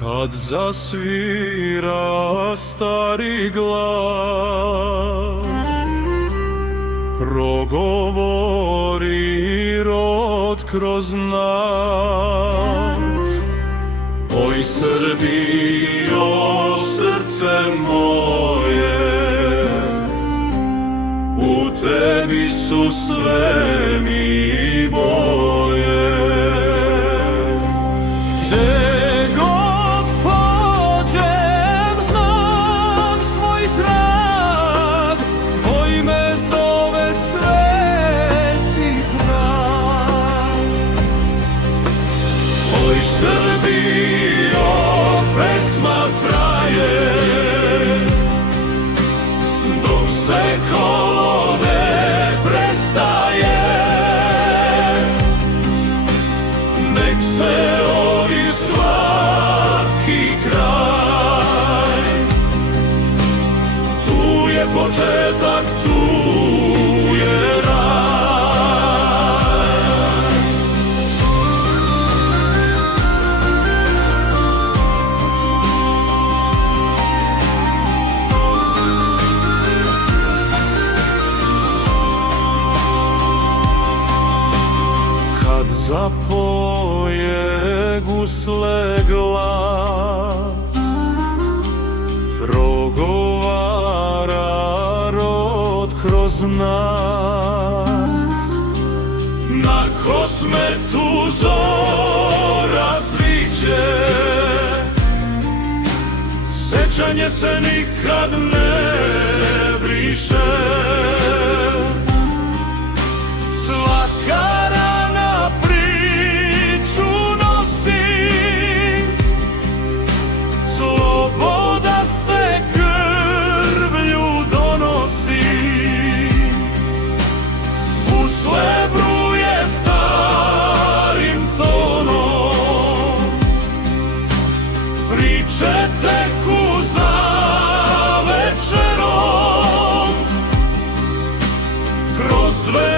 Kad zasvira stari glas, progovori rod kroz nas. Oj Srbijo, srce moje, u tebi su sve mi boje. Oj Srbijo, pesma traje, dok se kolo ne prestaje. Nek se ori svaki kraj, tu je početak, tu je raj. Zapoje gusle glas, progovara rod kroz nas. Na Kosmetu zora sviće, sećanje se nikad ne briše. Svaka rana priču nosi, sloboda se krvlju donosi. Usle bruje starim tonom, priče teku za večerom, kroz sve